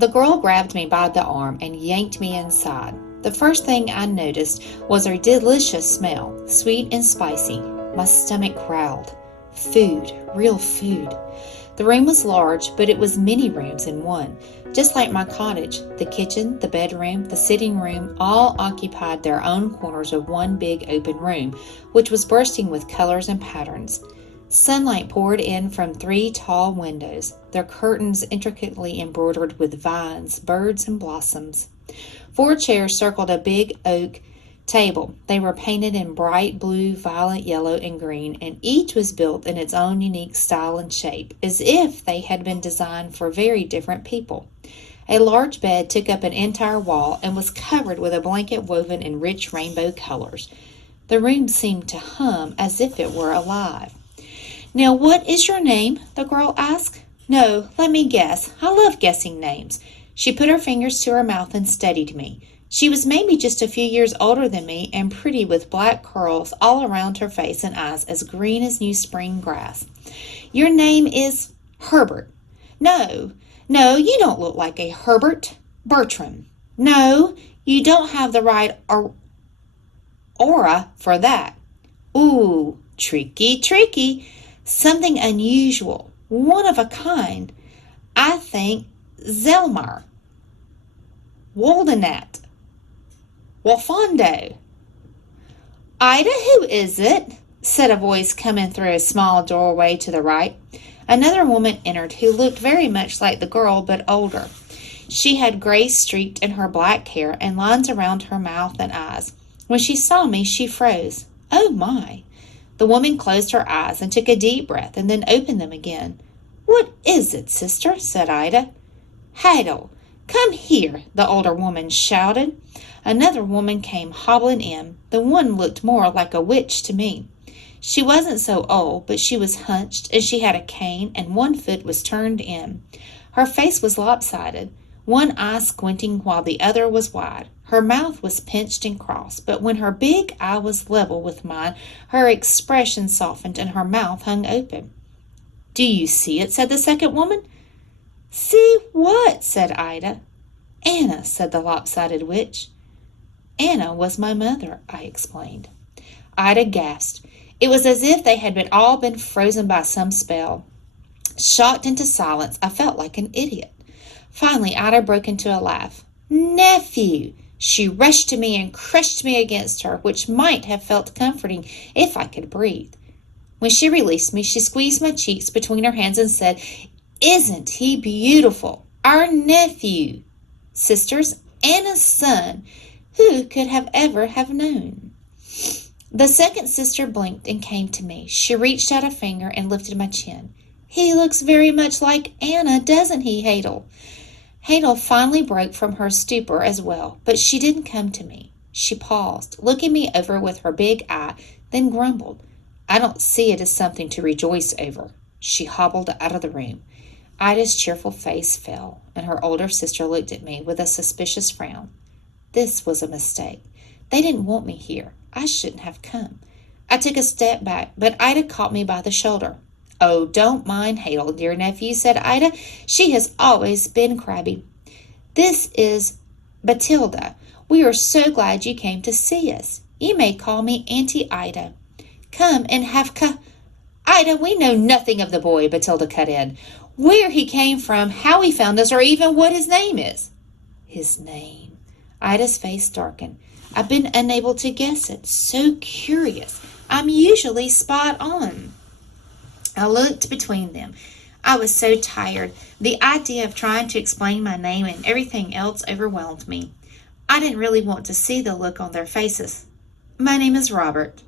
The girl grabbed me by the arm and yanked me inside. The first thing I noticed was her delicious smell, sweet and spicy. My stomach growled. Food, real food. The room was large, but it was many rooms in one. Just like my cottage, the kitchen, the bedroom, the sitting room all occupied their own corners of one big open room, which was bursting with colors and patterns. Sunlight poured in from 3 tall windows, their curtains intricately embroidered with vines, birds, and blossoms. 4 chairs circled a big oak table. They were painted in bright blue, violet, yellow, and green, and each was built in its own unique style and shape, as if they had been designed for very different people. A large bed took up an entire wall and was covered with a blanket woven in rich rainbow colors. The room seemed to hum as if it were alive. "Now, what is your name?" the girl asked. "No, let me guess. I love guessing names." She put her fingers to her mouth and studied me. She was maybe just a few years older than me and pretty, with black curls all around her face and eyes as green as new spring grass. "Your name is Herbert." No, you don't look like a Herbert. "Bertram." No, you don't have the right aura for that. "Ooh, tricky. Something unusual, one of a kind. I think Zelmar. Waldenat. Wafondo." "Ida, who is it?" said a voice coming through a small doorway to the right. Another woman entered who looked very much like the girl, but older. She had gray streaked in her black hair and lines around her mouth and eyes. When she saw me, she froze. "Oh, my." The woman closed her eyes and took a deep breath and then opened them again. "What is it, sister?" said Ida. "Hadel, come here," the older woman shouted. Another woman came hobbling in. The one looked more like a witch to me. She wasn't so old, but she was hunched, and she had a cane, and one foot was turned in. Her face was lopsided, one eye squinting while the other was wide. Her mouth was pinched and crossed, but when her big eye was level with mine, her expression softened and her mouth hung open. "Do you see it?" said the second woman. "See what?" said Ida. "Anna," said the lopsided witch. "Anna was my mother," I explained. Ida gasped. It was as if they had all been frozen by some spell. Shocked into silence, I felt like an idiot. Finally, Ida broke into a laugh. "Nephew!" She rushed to me and crushed me against her, which might have felt comforting if I could breathe. When she released me, she squeezed my cheeks between her hands and said, "Isn't he beautiful? Our nephew. Sisters, Anna's son. Who could have ever have known?" The second sister blinked and came to me. She reached out a finger and lifted my chin. "He looks very much like Anna, doesn't he, Hadel?" Hadel finally broke from her stupor as well, but she didn't come to me. She paused, looking me over with her big eye, then grumbled, "I don't see it as something to rejoice over." She hobbled out of the room. Ida's cheerful face fell, and her older sister looked at me with a suspicious frown. This was a mistake. They didn't want me here. I shouldn't have come. I took a step back, but Ida caught me by the shoulder. "Oh, don't mind Hadel, dear nephew," said Ida. "She has always been crabby. This is Batilda. We are so glad you came to see us. You may call me Auntie Ida. Come and have Ida, we know nothing of the boy," Batilda cut in. "Where he came from, how he found us, or even what his name is." "His name." Ida's face darkened. "I've been unable to guess it. So curious. I'm usually spot on." I looked between them. I was so tired. The idea of trying to explain my name and everything else overwhelmed me. I didn't really want to see the look on their faces. "My name is Robert."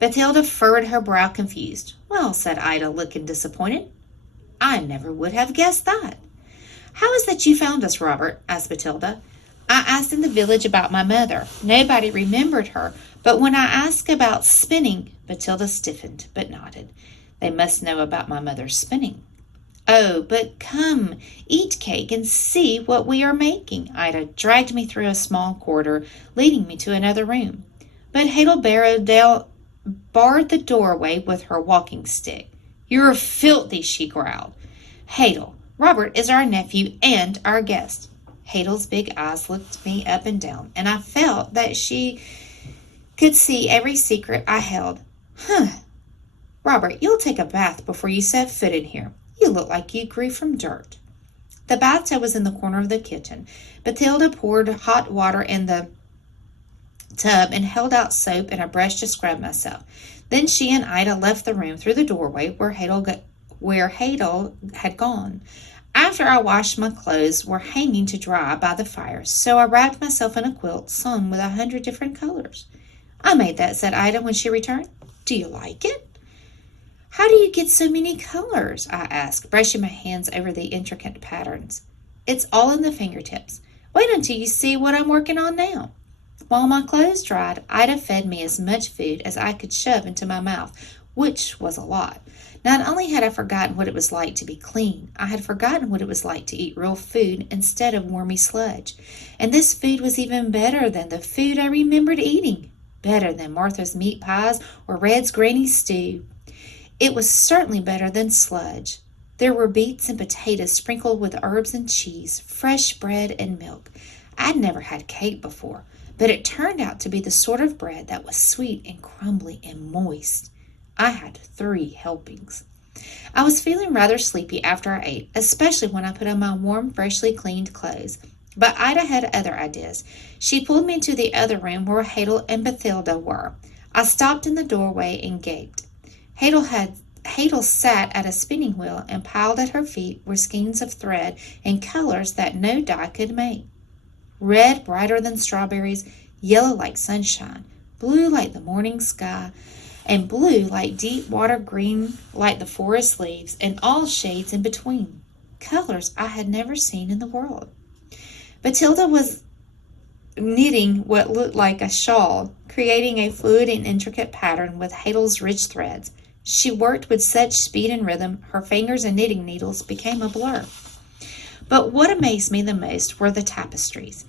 Bathilda furrowed her brow confused. "Well," said Ida, looking disappointed, "I never would have guessed that." "How is that you found us, Robert?" asked Bathilda. "I asked in the village about my mother. Nobody remembered her, but when I asked about spinning," Bathilda stiffened, but nodded. "They must know about my mother's spinning." "Oh, but come, eat cake and see what we are making." Ida dragged me through a small corridor, leading me to another room. But Hadel barred the doorway with her walking stick. "You're filthy," she growled. "Hadel, Robert is our nephew and our guest. Hadel's big eyes looked me up and down, and I felt that she could see every secret I held. Huh. Robert, you'll take a bath before you set foot in here. You look like you grew from dirt. The bathtub was in the corner of the kitchen. Bathilda poured hot water in the tub and held out soap and a brush to scrub myself. Then she and Ida left the room through the doorway where Hadel had gone. After I washed, my clothes were hanging to dry by the fire, so I wrapped myself in a quilt sewn with 100 different colors. I made that, said Ida when she returned. Do you like it? How do you get so many colors? I asked, brushing my hands over the intricate patterns. It's all in the fingertips. Wait until you see what I'm working on now. While my clothes dried, Ida fed me as much food as I could shove into my mouth, which was a lot. Not only had I forgotten what it was like to be clean, I had forgotten what it was like to eat real food instead of wormy sludge. And this food was even better than the food I remembered eating, better than Martha's meat pies or Red's granny stew. It was certainly better than sludge. There were beets and potatoes sprinkled with herbs and cheese, fresh bread and milk. I'd never had cake before, but it turned out to be the sort of bread that was sweet and crumbly and moist. I had 3 helpings. I was feeling rather sleepy after I ate, especially when I put on my warm, freshly cleaned clothes. But Ida had other ideas. She pulled me into the other room where Hadel and Bathilda were. I stopped in the doorway and gaped. Hadel sat at a spinning wheel, and piled at her feet were skeins of thread in colors that no dye could make. Red, brighter than strawberries, yellow like sunshine, blue like the morning sky, and blue like deep water, green like the forest leaves, and all shades in between. Colors I had never seen in the world. Bathilda was knitting what looked like a shawl, creating a fluid and intricate pattern with Hadel's rich threads. She worked with such speed and rhythm, her fingers and knitting needles became a blur. But what amazed me the most were the tapestries.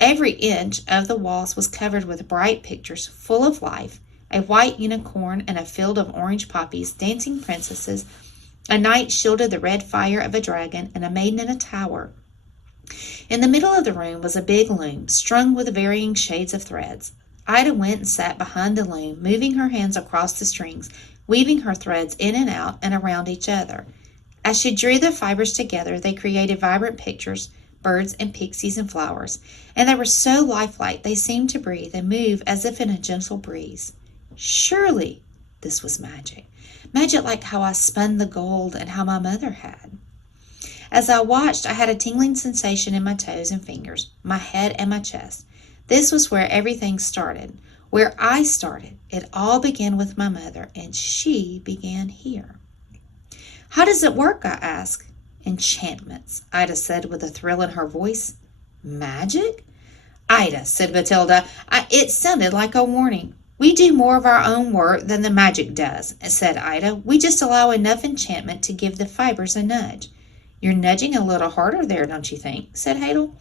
Every inch of the walls was covered with bright pictures full of life, a white unicorn and a field of orange poppies, dancing princesses, a knight shielded the red fire of a dragon, and a maiden in a tower. In the middle of the room was a big loom, strung with varying shades of threads. Ida went and sat behind the loom, moving her hands across the strings, weaving her threads in and out and around each other. As she drew the fibers together, they created vibrant pictures, birds and pixies and flowers, and they were so lifelike they seemed to breathe and move as if in a gentle breeze. Surely this was magic. Magic like how I spun the gold and how my mother had. As I watched, I had a tingling sensation in my toes and fingers, my head and my chest. This was where everything started, where I started. It all began with my mother, and she began here. How does it work? I asked. Enchantments, Ida said with a thrill in her voice. Magic? Ida, said Bathilda, it sounded like a warning. We do more of our own work than the magic does, said Ida. We just allow enough enchantment to give the fibers a nudge. You're nudging a little harder there, don't you think? Said Hadel.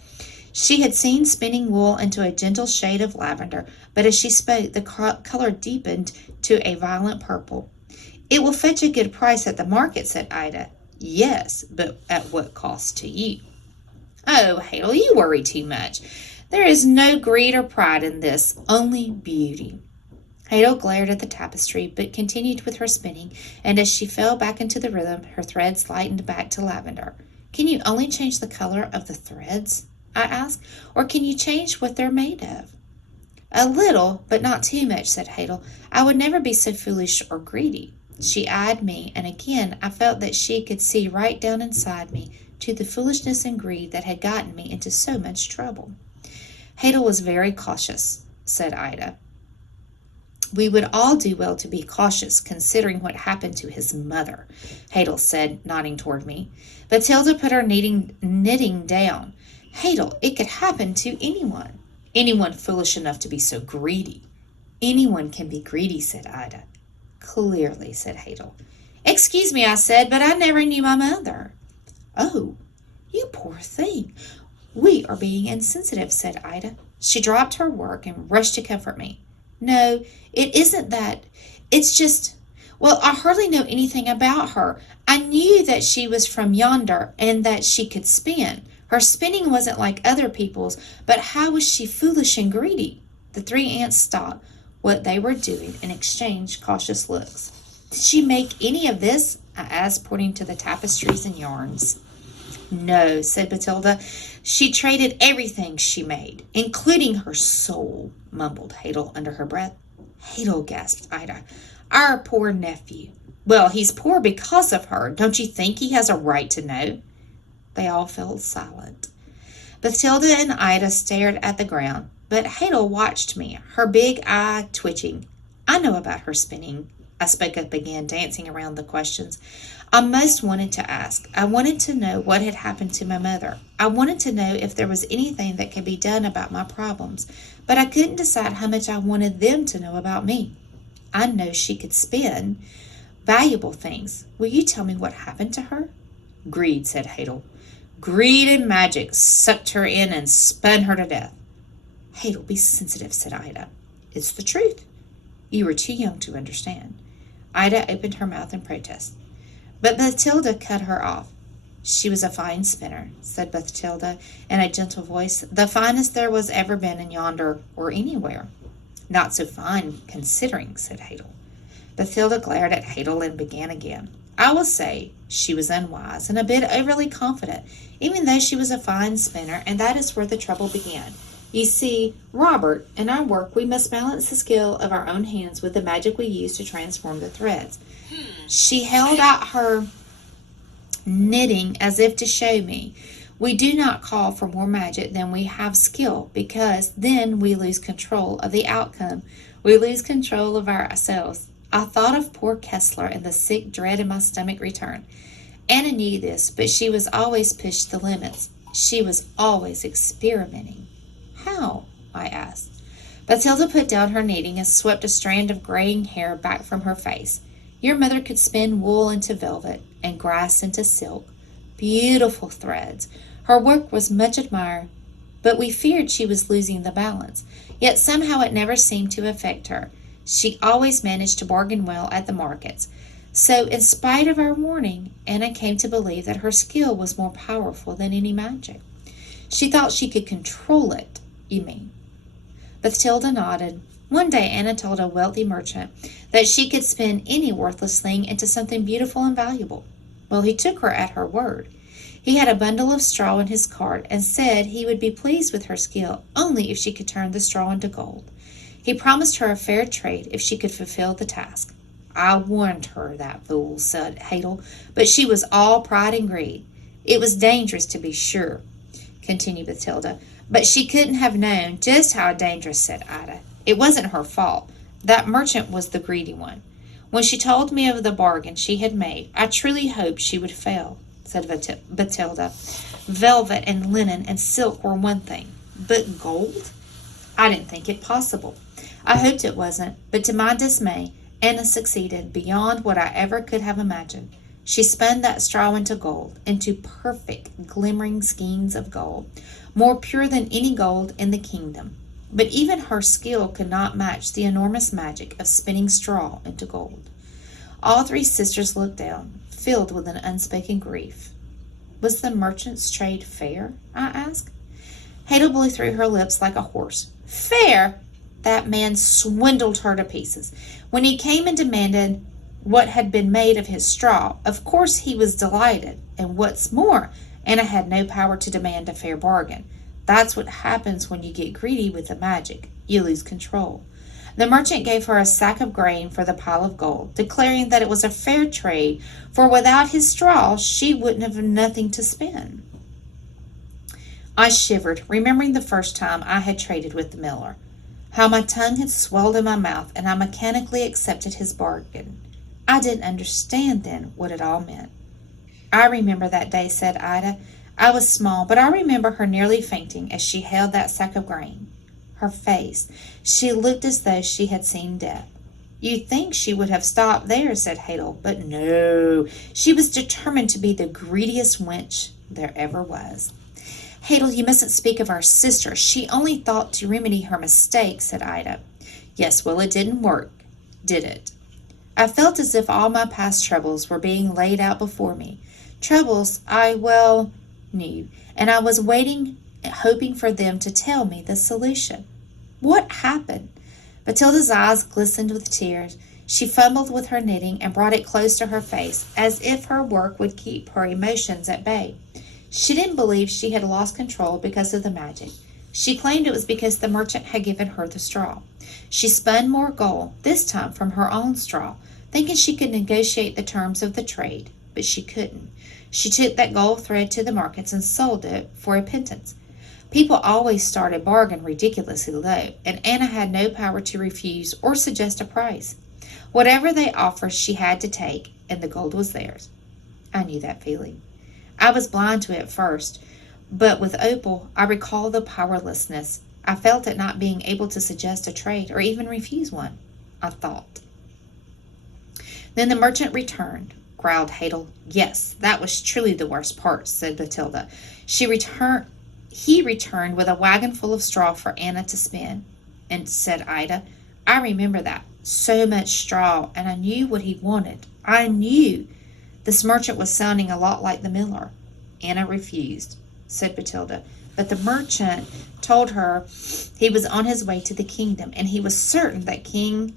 She had seen spinning wool into a gentle shade of lavender, but as she spoke, the color deepened to a violent purple. It will fetch a good price at the market, said Ida. Yes, but at what cost to you? Oh, Hadel, you worry too much. There is no greed or pride in this, only beauty. Hadel glared at the tapestry, but continued with her spinning, and as she fell back into the rhythm, her threads lightened back to lavender. Can you only change the color of the threads? I asked, or can you change what they're made of? A little, but not too much, said Hadel. I would never be so foolish or greedy. She eyed me, and again I felt that she could see right down inside me to the foolishness and greed that had gotten me into so much trouble. Hadel was very cautious, said Ida. We would all do well to be cautious, considering what happened to his mother, Hadel said, nodding toward me. Bathilda put her knitting down. Hadel, it could happen to anyone. Anyone foolish enough to be so greedy. Anyone can be greedy, said Ida. Clearly, said Hadel. Excuse me, I said, but I never knew my mother. Oh, you poor thing. We are being insensitive, said Ida. She dropped her work and rushed to comfort me. No, it isn't that. It's just, well, I hardly know anything about her. I knew that she was from yonder and that she could spin. Her spinning wasn't like other people's, but how was she foolish and greedy? The three aunts stopped what they were doing and exchanged cautious looks. Did she make any of this? I asked, pointing to the tapestries and yarns. No, said Bathilda. She traded everything she made, including her soul, mumbled Hadel under her breath. Hadel, gasped Ida. Our poor nephew. Well, he's poor because of her. Don't you think he has a right to know? They all fell silent. Bathilda and Ida stared at the ground, but Hadel watched me, her big eye twitching. I know about her spinning. I spoke up again, dancing around the questions. I most wanted to ask. I wanted to know what had happened to my mother. I wanted to know if there was anything that could be done about my problems, but I couldn't decide how much I wanted them to know about me. I know she could spin valuable things. Will you tell me what happened to her? Greed, said Hadel. Greed and magic sucked her in and spun her to death. Hadel, be sensitive, said Ida. It's the truth. You were too young to understand. Ida opened her mouth in protest. But Bathilda cut her off. She was a fine spinner, said Bathilda in a gentle voice, the finest there was ever been in yonder or anywhere. Not so fine, considering, said Hadel. Bathilda glared at Hadel and began again. I will say she was unwise and a bit overly confident, even though she was a fine spinner, and that is where the trouble began. You see, Robert, in our work we must balance the skill of our own hands with the magic we use to transform the threads. She held out her knitting as if to show me. We do not call for more magic than we have skill, because then we lose control of the outcome. We lose control of ourselves. I thought of poor Kessler, and the sick dread in my stomach returned. Anna knew this, but she was always pushed the limits. She was always experimenting. How? I asked. Bathilda put down her knitting and swept a strand of graying hair back from her face. Your mother could spin wool into velvet and grass into silk. Beautiful threads. Her work was much admired, but we feared she was losing the balance. Yet somehow it never seemed to affect her. She always managed to bargain well at the markets. So, in spite of our warning, Anna came to believe that her skill was more powerful than any magic. She thought she could control it, you mean? Bathilda nodded. One day Anna told a wealthy merchant that she could spin any worthless thing into something beautiful and valuable. Well, he took her at her word. He had a bundle of straw in his cart and said he would be pleased with her skill only if she could turn the straw into gold. He promised her a fair trade if she could fulfill the task. I warned her, that fool, said Hadel, but she was all pride and greed. It was dangerous, to be sure, continued Bathilda, but she couldn't have known just how dangerous, said Ida. It wasn't her fault. That merchant was the greedy one. When she told me of the bargain she had made, I truly hoped she would fail, said Bathilda. Velvet and linen and silk were one thing, but gold? I didn't think it possible. I hoped it wasn't, but to my dismay, Anna succeeded beyond what I ever could have imagined. She spun that straw into gold, into perfect, glimmering skeins of gold, more pure than any gold in the kingdom. But even her skill could not match the enormous magic of spinning straw into gold. All three sisters looked down, filled with an unspoken grief. Was the merchant's trade fair? I asked. Hadel blew through her lips like a horse. Fair? That man swindled her to pieces. When he came and demanded what had been made of his straw, of course he was delighted. And what's more, Anna had no power to demand a fair bargain. That's what happens when you get greedy with the magic. You lose control. The merchant gave her a sack of grain for the pile of gold, declaring that it was a fair trade, for without his straw she wouldn't have nothing to spin. I shivered, remembering the first time I had traded with the miller. How my tongue had swelled in my mouth, and I mechanically accepted his bargain. I didn't understand then what it all meant. I remember that day, said Ida. I was small, but I remember her nearly fainting as she held that sack of grain. Her face, she looked as though she had seen death. You'd think she would have stopped there, said Hadel, but no, she was determined to be the greediest wench there ever was. Hadel, you mustn't speak of our sister. She only thought to remedy her mistake, said Ida. Yes, well, it didn't work, did it? I felt as if all my past troubles were being laid out before me. Troubles I well knew, and I was waiting, hoping for them to tell me the solution. What happened? Matilda's eyes glistened with tears. She fumbled with her knitting and brought it close to her face, as if her work would keep her emotions at bay. She didn't believe she had lost control because of the magic. She claimed it was because the merchant had given her the straw. She spun more gold, this time from her own straw, thinking she could negotiate the terms of the trade, but she couldn't. She took that gold thread to the markets and sold it for a pittance. People always start a bargain ridiculously low, and Anna had no power to refuse or suggest a price. Whatever they offered, she had to take, and the gold was theirs. I knew that feeling. I was blind to it first, but with Opal, I recalled the powerlessness I felt at not being able to suggest a trade or even refuse one. I thought. Then the merchant returned, growled Hadel. Yes, that was truly the worst part, said Matilda. He returned with a wagon full of straw for Anna to spin. And said Ida, I remember that. So much straw, and I knew what he wanted. I knew. This merchant was sounding a lot like the miller. Anna refused, said Matilda, but the merchant told her he was on his way to the kingdom, and he was certain that King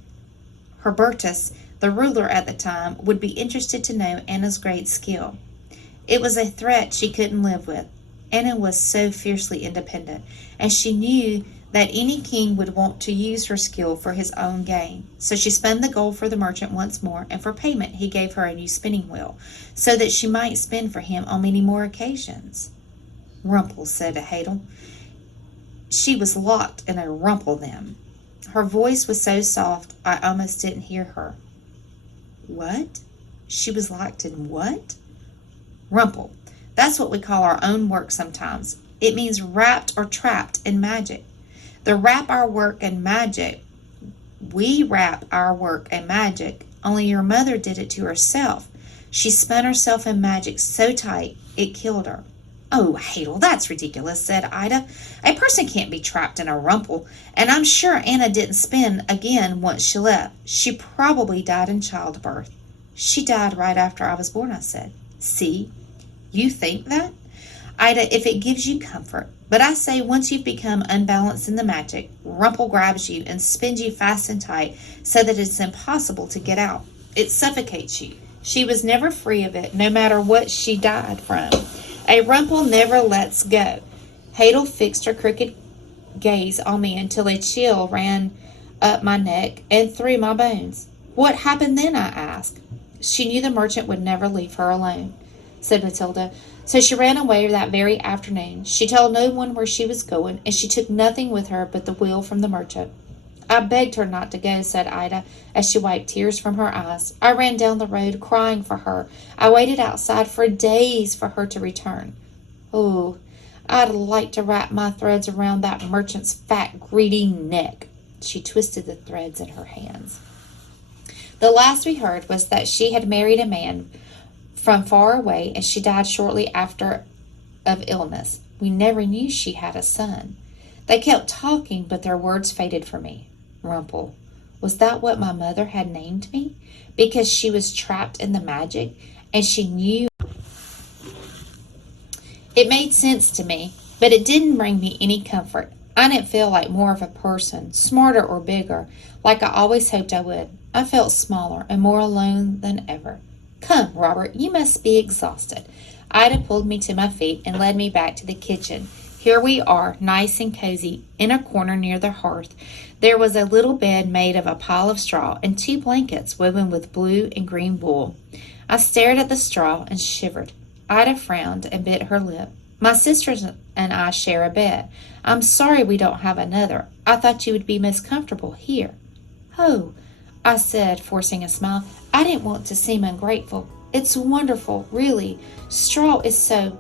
Herbertus, the ruler at the time, would be interested to know Anna's great skill. It was a threat she couldn't live with. Anna was so fiercely independent, and she knew that any king would want to use her skill for his own gain. So she spun the gold for the merchant once more, and for payment he gave her a new spinning wheel, so that she might spin for him on many more occasions. Rumple, said Hadel. She was locked in a rumple then. Her voice was so soft I almost didn't hear her. What? She was locked in what? Rumple. That's what we call our own work sometimes. It means wrapped or trapped in magic. We wrap our work in magic, only your mother did it to herself. She spun herself in magic so tight it killed her. Oh, Hadel, that's ridiculous, said Ida. A person can't be trapped in a rumple, and I'm sure Anna didn't spin again once she left. She probably died in childbirth. She died right after I was born, I said. See? You think that? Ida, if it gives you comfort. But I say once you've become unbalanced in the magic, Rumple grabs you and spins you fast and tight so that it's impossible to get out. It suffocates you. She was never free of it, no matter what she died from. A rumple never lets go. Hadel fixed her crooked gaze on me until a chill ran up my neck and through my bones. What happened then, I asked. She knew the merchant would never leave her alone, said Matilda. So she ran away that very afternoon. She told no one where she was going, and she took nothing with her but the wheel from the merchant. I begged her not to go, said Ida, as she wiped tears from her eyes. I ran down the road crying for her. I waited outside for days for her to return. Oh, I'd like to wrap my threads around that merchant's fat, greedy neck. She twisted the threads in her hands. The last we heard was that she had married a man from far away, and she died shortly after of illness. We never knew she had a son. They kept talking, but their words faded for me. Rumple. Was that what my mother had named me? Because she was trapped in the magic, and she knew. It made sense to me, but it didn't bring me any comfort. I didn't feel like more of a person, smarter or bigger, like I always hoped I would. I felt smaller and more alone than ever. Come, Robert, you must be exhausted. Ida pulled me to my feet and led me back to the kitchen. Here we are, nice and cozy, in a corner near the hearth. There was a little bed made of a pile of straw and 2 blankets woven with blue and green wool. I stared at the straw and shivered. Ida frowned and bit her lip. My sisters and I share a bed. I'm sorry we don't have another. I thought you would be most comfortable here. Oh, I said, forcing a smile. I didn't want to seem ungrateful. It's wonderful, really. Straw is so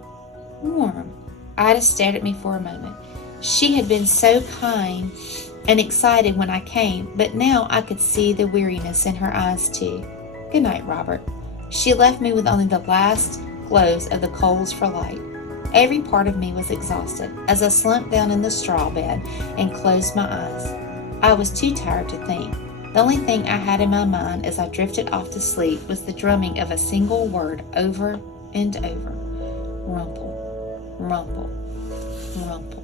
warm. Ida stared at me for a moment. She had been so kind and excited when I came, but now I could see the weariness in her eyes too. Good night, Robert. She left me with only the last glows of the coals for light. Every part of me was exhausted as I slumped down in the straw bed and closed my eyes. I was too tired to think. The only thing I had in my mind as I drifted off to sleep was the drumming of a single word over and over. Rumple, rumple, rumple.